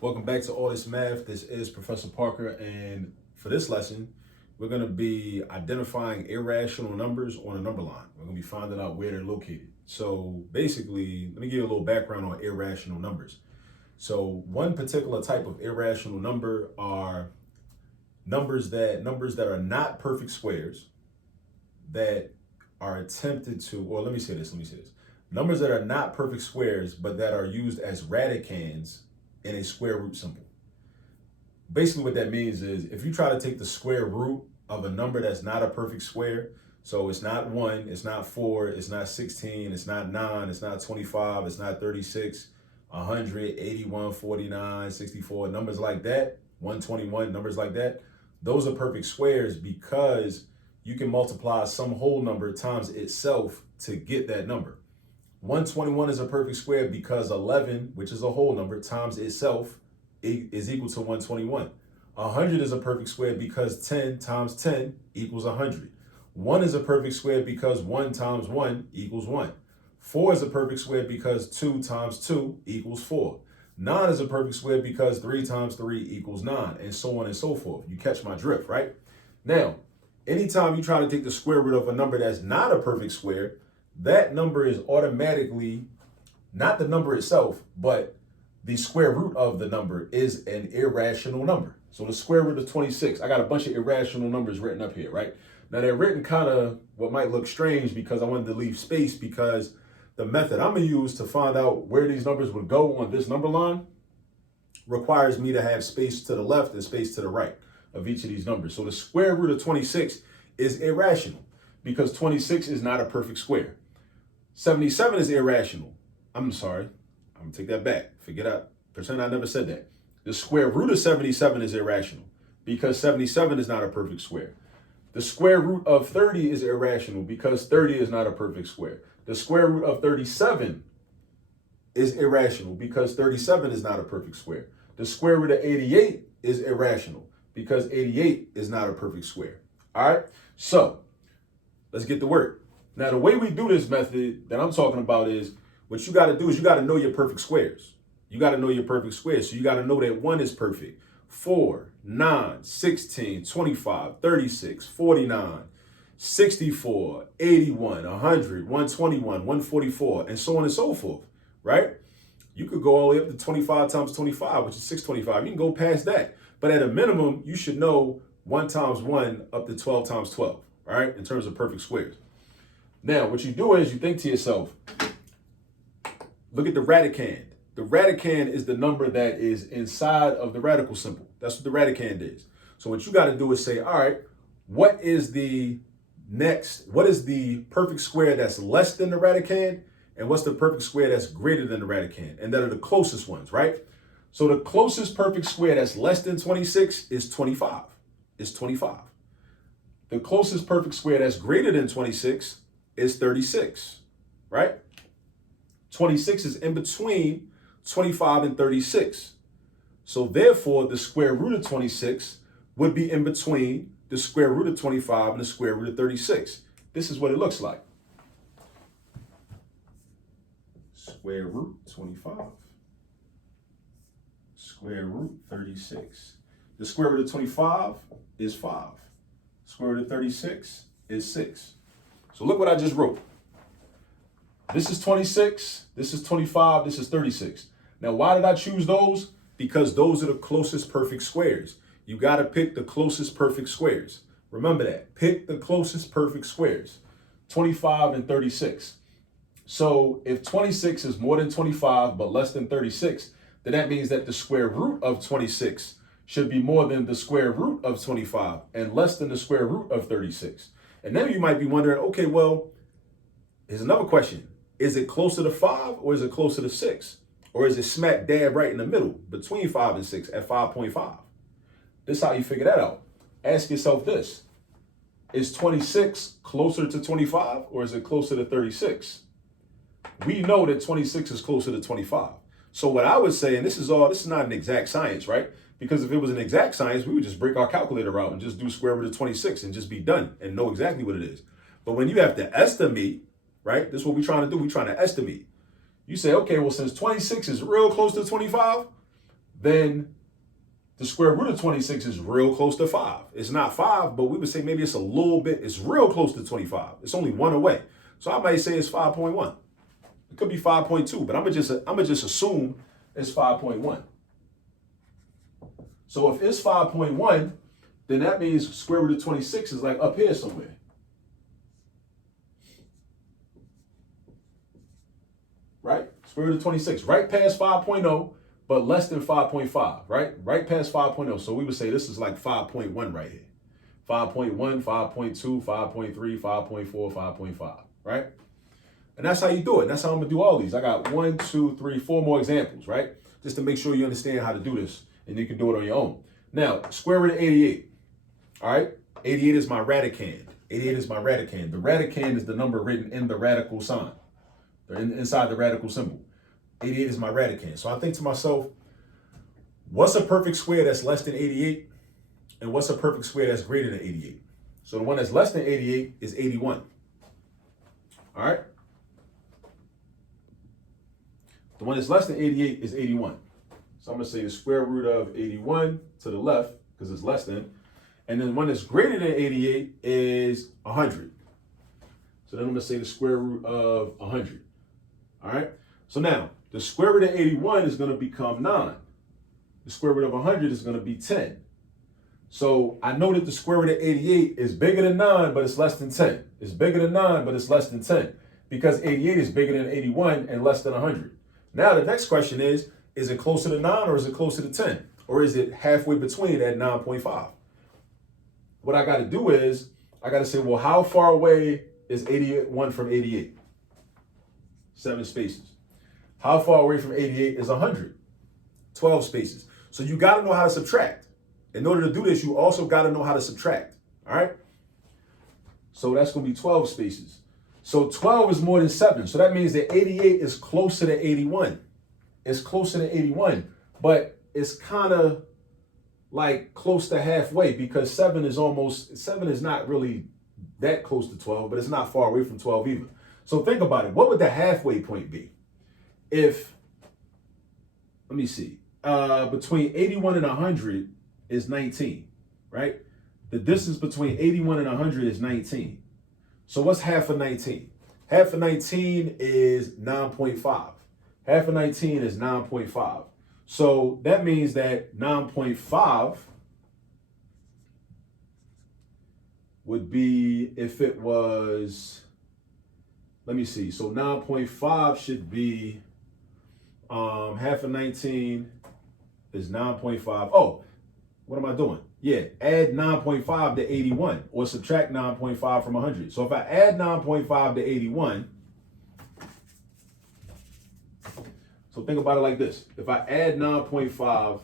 Welcome back to All This Math. This is Professor Parker, and for this lesson, we're going to be identifying irrational numbers on a number line. We're going to be finding out where they're located. So basically, let me give you a little background on irrational numbers. So one particular type of irrational number are numbers that are not perfect squares that are attempted to, or let me say this. Numbers that are not perfect squares, but that are used as radicands in a square root symbol. Basically what that means is if you try to take the square root of a number that's not a perfect square, so it's not 1, it's not 4, it's not 16, it's not 9, it's not 25, it's not 36, 100, 81, 49, 64, numbers like that, 121, numbers like that, those are perfect squares because you can multiply some whole number times itself to get that number. 121 is a perfect square because 11, which is a whole number, times itself is equal to 121. 100 is a perfect square because 10 times 10 equals 100. 1 is a perfect square because 1 times 1 equals 1. 4 is a perfect square because 2 times 2 equals 4. 9 is a perfect square because 3 times 3 equals 9, and so on and so forth. You catch my drift, right? Now, anytime you try to take the square root of a number that's not a perfect square, that number is automatically not the number itself, but the square root of the number is an irrational number. So the square root of 26, I got a bunch of irrational numbers written up here, right? Now they're written kind of what might look strange because I wanted to leave space because the method I'm gonna use to find out where these numbers would go on this number line requires me to have space to the left and space to the right of each of these numbers. So the square root of 26 is irrational because 26 is not a perfect square. 77 is irrational. I'm sorry. I'm going to take that back. Pretend I never said that. The square root of 77 is irrational because 77 is not a perfect square. The square root of 30 is irrational because 30 is not a perfect square. The square root of 37 is irrational because 37 is not a perfect square. The square root of 88 is irrational because 88 is not a perfect square. All right. So let's get to work. Now, the way we do this method that I'm talking about is what you got to do is you got to know your perfect squares. You got to know your perfect squares. So you got to know that 1 is perfect. 4, 9, 16, 25, 36, 49, 64, 81, 100, 121, 144, and so on and so forth, right? You could go all the way up to 25 times 25, which is 625. You can go past that. But at a minimum, you should know 1 times 1 up to 12 times 12, all right, in terms of perfect squares. Now, what you do is you think to yourself, look at the radicand. The radicand is the number that is inside of the radical symbol. That's what the radicand is. So what you got to do is say, all right, what is the perfect square that's less than the radicand? And what's the perfect square that's greater than the radicand? And that are the closest ones, right? So the closest perfect square that's less than 26 is 25. It's 25. The closest perfect square that's greater than 26 is 36, right? 26 is in between 25 and 36. So therefore, the square root of 26 would be in between the square root of 25 and the square root of 36. This is what it looks like. Square root 25. Square root 36. The square root of 25 is 5. Square root of 36 is 6. So look what I just wrote. This is 26, this is 25, this is 36. Now, why did I choose those? Because those are the closest perfect squares. You got to pick the closest perfect squares. Remember that. Pick the closest perfect squares, 25 and 36. So if 26 is more than 25 but less than 36, then that means that the square root of 26 should be more than the square root of 25 and less than the square root of 36. And then you might be wondering, okay, well, here's another question. Is it closer to 5 or is it closer to 6? Or is it smack dab right in the middle between 5 and 6 at 5.5? This is how you figure that out. Ask yourself this. Is 26 closer to 25 or is it closer to 36? We know that 26 is closer to 25. So what I would say, and this is not an exact science, right? Because if it was an exact science, we would just break our calculator out and just do square root of 26 and just be done and know exactly what it is. But when you have to estimate, right? This is what we're trying to do. We're trying to estimate. You say, okay, well, since 26 is real close to 25, then the square root of 26 is real close to 5. It's not 5, but we would say maybe it's a little bit, it's real close to 25. It's only 1 away. So I might say it's 5.1. It could be 5.2, but I'm gonna just assume it's 5.1. So if it's 5.1, then that means square root of 26 is like up here somewhere. Right? Square root of 26, right past 5.0, but less than 5.5, right? Right past 5.0. So we would say this is like 5.1 right here. 5.1, 5.2, 5.3, 5.4, 5.5, right? And that's how you do it. That's how I'm gonna do all these. I got 1, 2, 3, 4 more examples, right? Just to make sure you understand how to do this and you can do it on your own. Now, square root of 88, all right? 88 is my radicand. 88 is my radicand. The radicand is the number written in the radical sign, inside the radical symbol. 88 is my radicand. So I think to myself, what's a perfect square that's less than 88? And what's a perfect square that's greater than 88? So the one that's less than 88 is 81. All right? The one that's less than 88 is 81. So I'm going to say the square root of 81 to the left, because it's less than. And then the one that's greater than 88 is 100. So then I'm going to say the square root of 100. All right? So now, the square root of 81 is going to become 9. The square root of 100 is going to be 10. So I know that the square root of 88 is bigger than 9, but it's less than 10. It's bigger than 9, but it's less than 10. Because 88 is bigger than 81 and less than 100. Now the next question is it closer to 9 or is it closer to 10? Or is it halfway between at 9.5? What I got to do is, I got to say, well, how far away is 81 from 88? 7 spaces. How far away from 88 is 100? 12 spaces. So you got to know how to subtract. In order to do this, you also got to know how to subtract. All right? So that's going to be 12 spaces. So 12 is more than 7. So that means that 88 is closer to 81. It's closer to 81. But it's kind of like close to halfway, because 7 is not really that close to 12, but it's not far away from 12 either. So think about it. What would the halfway point be? If, let me see, between 81 and 100 is 19, right? The distance between 81 and 100 is 19. So what's half of 19? Half of 19 is 9.5. Half of 19 is 9.5. So that means that 9.5 would be, if it was, let me see. So 9.5 should be, half of 19 is 9.5. Oh, what am I doing? Yeah, add 9.5 to 81 or subtract 9.5 from 100. So if I add 9.5 to 81, so think about it like this. If I add 9.5,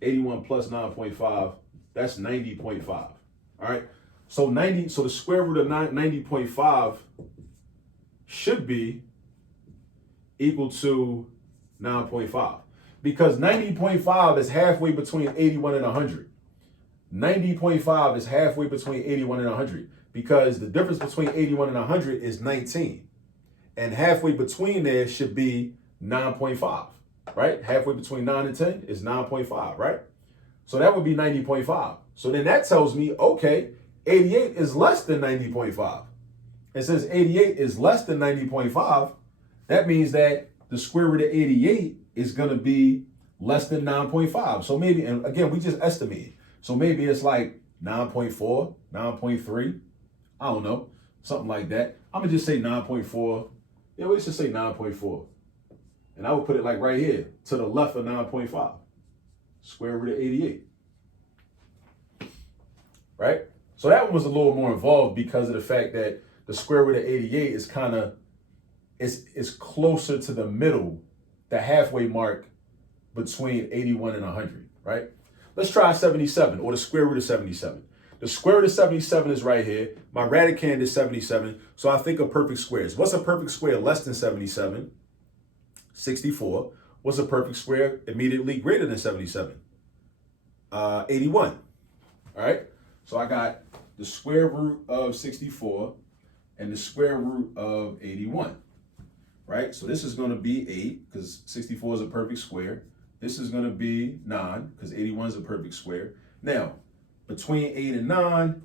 81 plus 9.5, that's 90.5. All right. So the square root of 90.5 should be equal to 9.5. Because 90.5 is halfway between 81 and 100. 90.5 is halfway between 81 and 100. Because the difference between 81 and 100 is 19. And halfway between there should be 9.5, right? Halfway between 9 and 10 is 9.5, right? So that would be 90.5. So then that tells me, okay, 88 is less than 90.5. And since 88 is less than 90.5, that means that the square root of 88 is going to be less than 9.5. So maybe, and again, we just estimated. So maybe it's like 9.4, 9.3. I don't know, something like that. I'm going to just say 9.4. Yeah, let's just say 9.4. And I would put it like right here to the left of 9.5. Square root of 88. Right? So that one was a little more involved because of the fact that the square root of 88 is kind of, it's closer to the middle, the halfway mark between 81 and 100, right? Let's try 77, or the square root of 77. The square root of 77 is right here. My radicand is 77, so I think of perfect squares. What's a perfect square less than 77? 64. What's a perfect square immediately greater than 77? 81, all right? So I got the square root of 64 and the square root of 81. right? So this is going to be 8 because 64 is a perfect square. This is going to be 9 because 81 is a perfect square. Now, between 8 and 9,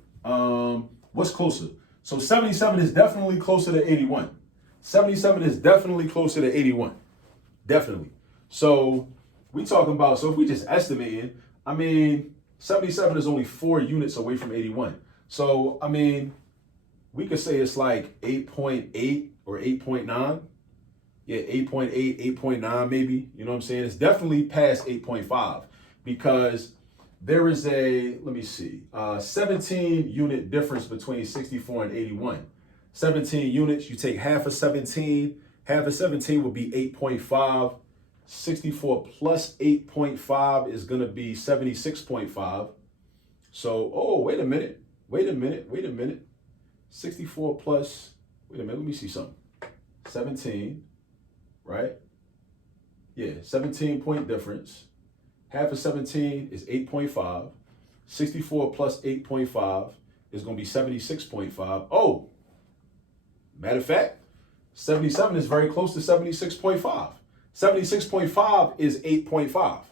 what's closer? So 77 is definitely closer to 81. 77 is definitely closer to 81. Definitely. So we talking about, so if we just estimating, I mean, 77 is only 4 units away from 81. So, I mean, we could say it's like 8.8 or 8.9. Yeah, 8.8, 8.9 maybe. You know what I'm saying? It's definitely past 8.5 because there is a, let me see, 17 unit difference between 64 and 81. 17 units, you take half of 17 would be 8.5. 64 plus 8.5 is going to be 76.5. So, oh, wait a minute. 64 plus, wait a minute, let me see something. 17, right? Yeah, 17 point difference. Half of 17 is 8.5. 64 plus 8.5 is going to be 76.5. Oh, matter of fact, 77 is very close to 76.5. 76.5 is 8.5.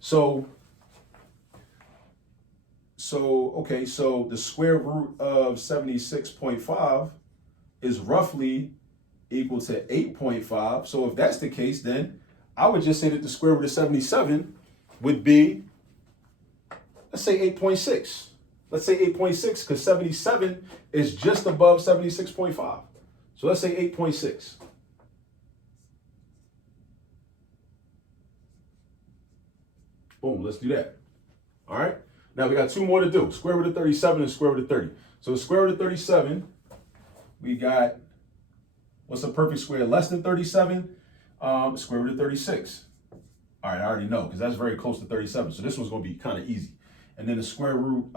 So okay, so the square root of 76.5 is roughly equal to 8.5. So if that's the case, then I would just say that the square root of 77 would be, let's say 8.6. Let's say 8.6 because 77 is just above 76.5. So let's say 8.6. Boom, let's do that. All right. Now we got 2 more to do. Square root of 37 and square root of 30. So the square root of 37, we got, what's a perfect square less than 37? Square root of 36. All right, I already know because that's very close to 37. So this one's going to be kind of easy. And then the square root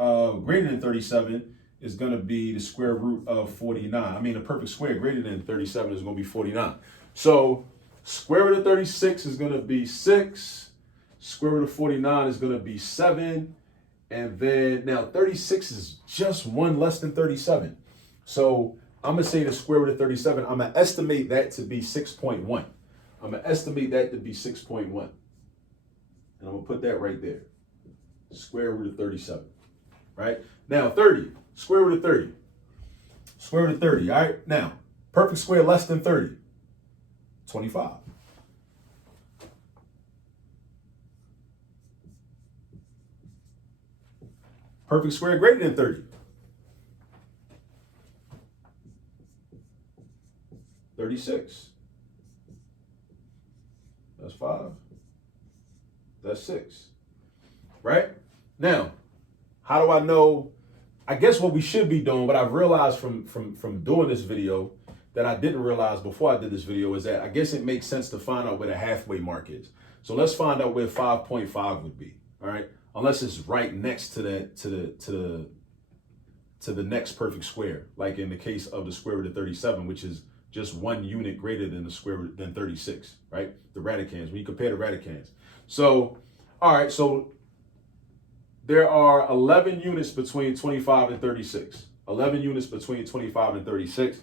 greater than 37 is going to be the square root of 49. I mean, a perfect square greater than 37 is going to be 49. So square root of 36 is going to be 6. Square root of 49 is going to be 7. And then now 36 is just 1 less than 37. So I'm going to say the square root of 37. I'm going to estimate that to be 6.1. I'm going to estimate that to be 6.1. And I'm going to put that right there. Square root of 37. Right? Now 30. Square root of 30. Square root of 30. All right? Now, perfect square less than 30. 25. Perfect square greater than 30. 36. That's 5. That's 6. Right? Now, how do I know? I guess what we should be doing, what I've realized from doing this video that I didn't realize before I did this video is that I guess it makes sense to find out where the halfway mark is. So let's find out where 5.5 would be. All right. Unless it's right next to that, to the next perfect square, like in the case of the square root of 37, which is just 1 unit greater than the square root than 36, right? The radicands, when you compare the radicands. So, all right, so there are 11 units between 25 and 36. 11 units between 25 and 36.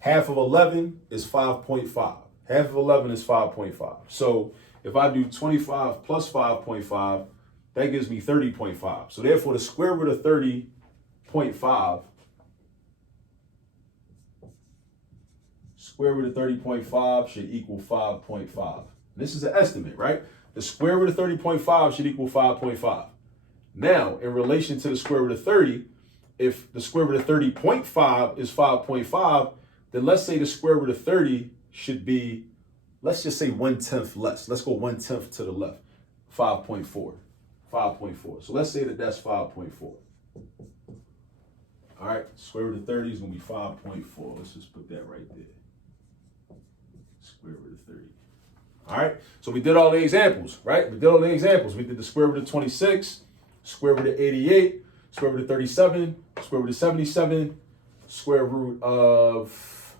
Half of 11 is 5.5. Half of 11 is 5.5. So if I do 25 plus 5.5, that gives me 30.5. So therefore, the square root of 30.5, square root of 30.5 should equal 5.5. This is an estimate, right? The square root of 30.5 should equal 5.5. Now, in relation to the square root of 30, if the square root of 30.5 is 5.5, then let's say the square root of 30 should be, let's just say 1/10 less. Let's go 1/10 to the left, 5.4. 5.4. So let's say that that's 5.4. All right, square root of 30 is going to be 5.4. Let's just put that right there. Square root of 30. All right, so we did all the examples, right? We did all the examples. We did the square root of 26, square root of 88, square root of 37, square root of 77, square root of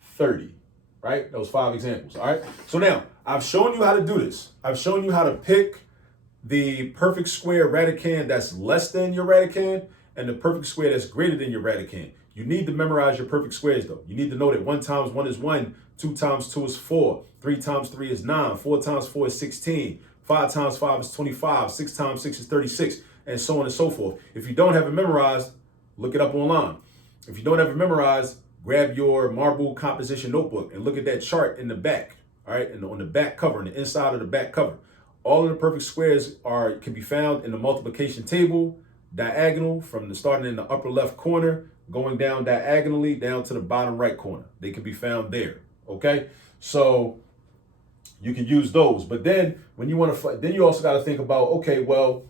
30, right? Those 5 examples, all right? So now, I've shown you how to do this. I've shown you how to pick the perfect square radicand that's less than your radicand and the perfect square that's greater than your radicand. You need to memorize your perfect squares though. You need to know that 1 times 1 is 1, 2 times 2 is 4, 3 times 3 is 9, 4 times 4 is 16, 5 times 5 is 25, 6 times 6 is 36, and so on and so forth. If you don't have it memorized, look it up online. If you don't have it memorized, grab your marble composition notebook and look at that chart in the back, all right? And on the back cover, on the inside of the back cover. All of the perfect squares can be found in the multiplication table, diagonal, from the starting in the upper left corner, going down diagonally down to the bottom right corner. They can be found there, okay? So you can use those. But then when you want to, then you also got to think about, okay, well,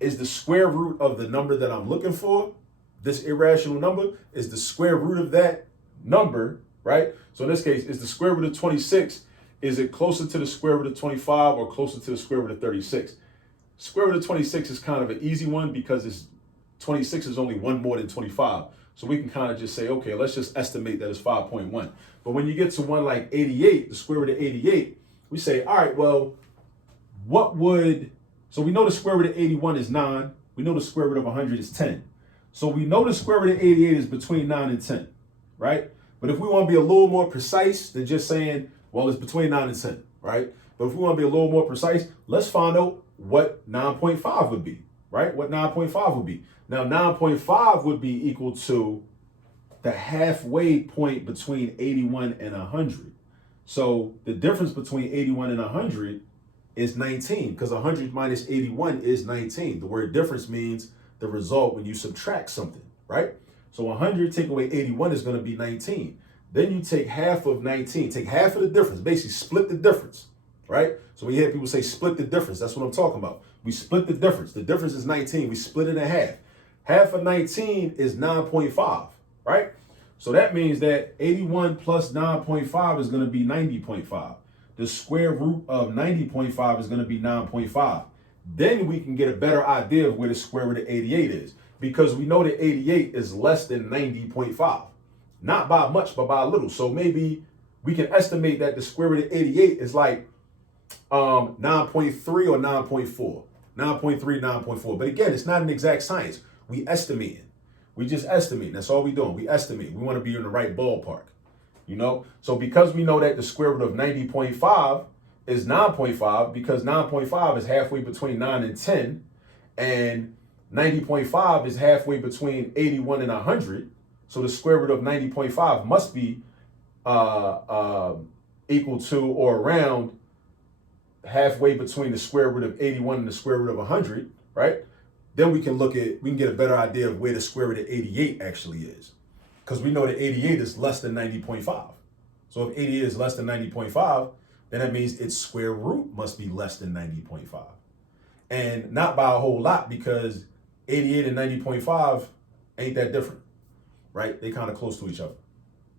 is the square root of the number that I'm looking for, this irrational number, is the square root of that number, right? So in this case, is the square root of 26, is it closer to the square root of 25 or closer to the square root of 36? Square root of 26 is kind of an easy one because 26 is only one more than 25. So we can kind of just say, okay, let's just estimate that it's 5.1. But when you get to one like 88, the square root of 88, we say, all right, well, so we know the square root of 81 is 9. We know the square root of 100 is 10. So we know the square root of 88 is between 9 and 10, right? But if we want to be a little more precise than just saying, well, it's between 9 and 10, right? But if we want to be a little more precise, let's find out what 9.5 would be, right? What 9.5 would be. Now, 9.5 would be equal to the halfway point between 81 and 100. So the difference between 81 and 100 is 19, because 100 minus 81 is 19. The word difference means the result when you subtract something, right? So 100 take away 81 is going to be 19. Then you take half of 19, take half of the difference, basically split the difference, right? So we hear people say split the difference. That's what I'm talking about. We split the difference. The difference is 19. We split it in half. Half of 19 is 9.5, right? So that means that 81 plus 9.5 is going to be 90.5. The square root of 90.5 is going to be 9.5. Then we can get a better idea of where the square root of 88 is, because we know that 88 is less than 90.5. Not by much, but by a little. So maybe we can estimate that the square root of 88 is like 9.3 or 9.4. 9.3, 9.4. But again, it's not an exact science. We estimating. We just estimate. That's all we doing. We estimate. We want to be in the right ballpark. You know? So because we know that the square root of 90.5 is 9.5, because 9.5 is halfway between 9 and 10, and 90.5 is halfway between 81 and 100. So the square root of 90.5 must be equal to or around halfway between the square root of 81 and the square root of 100, right? Then we can get a better idea of where the square root of 88 actually is. Because we know that 88 is less than 90.5. So if 88 is less than 90.5, then that means its square root must be less than 90.5. And not by a whole lot, because 88 and 90.5 ain't that different, right? They kind of close to each other,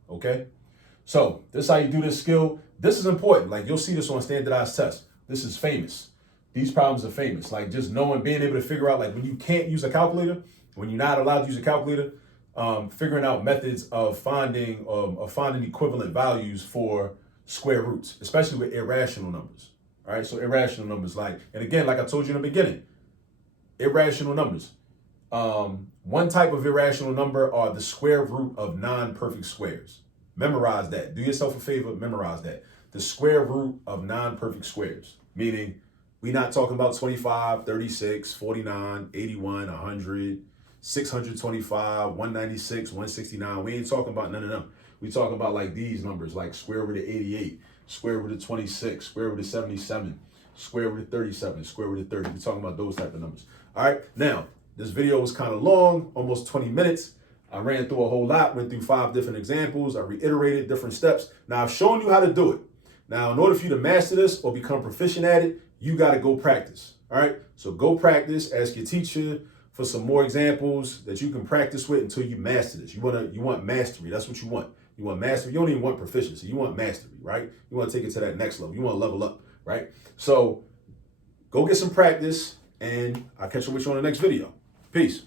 okay? So this is how you do this skill. This is important. Like, you'll see this on standardized tests. This is famous. These problems are famous. Like, just knowing, being able to figure out, like, when you can't use a calculator, when you're not allowed to use a calculator, figuring out methods of finding equivalent values for square roots, especially with irrational numbers. All right, so irrational numbers, like, and again, like I told you in the beginning, irrational numbers. One type of irrational number are the square root of non-perfect squares. Memorize that. Do yourself a favor, memorize that. The square root of non-perfect squares, meaning we're not talking about 25, 36, 49, 81, 100, 625, 196, 169. We ain't talking about none of them. We talking about like these numbers, like square root of 88, square root of 26, square root of 77, square root of 37, square root of 30. We're talking about those type of numbers. All right, now, this video was kind of long, almost 20 minutes. I ran through a whole lot, went through 5 different examples. I reiterated different steps. Now, I've shown you how to do it. Now, in order for you to master this or become proficient at it, you got to go practice. All right, so go practice, ask your teacher for some more examples that you can practice with until you master this. You want mastery. That's what you want. You want mastery. You don't even want proficiency. You want mastery, right? You want to take it to that next level. You want to level up, right? So go get some practice, and I'll catch up with you on the next video. Peace.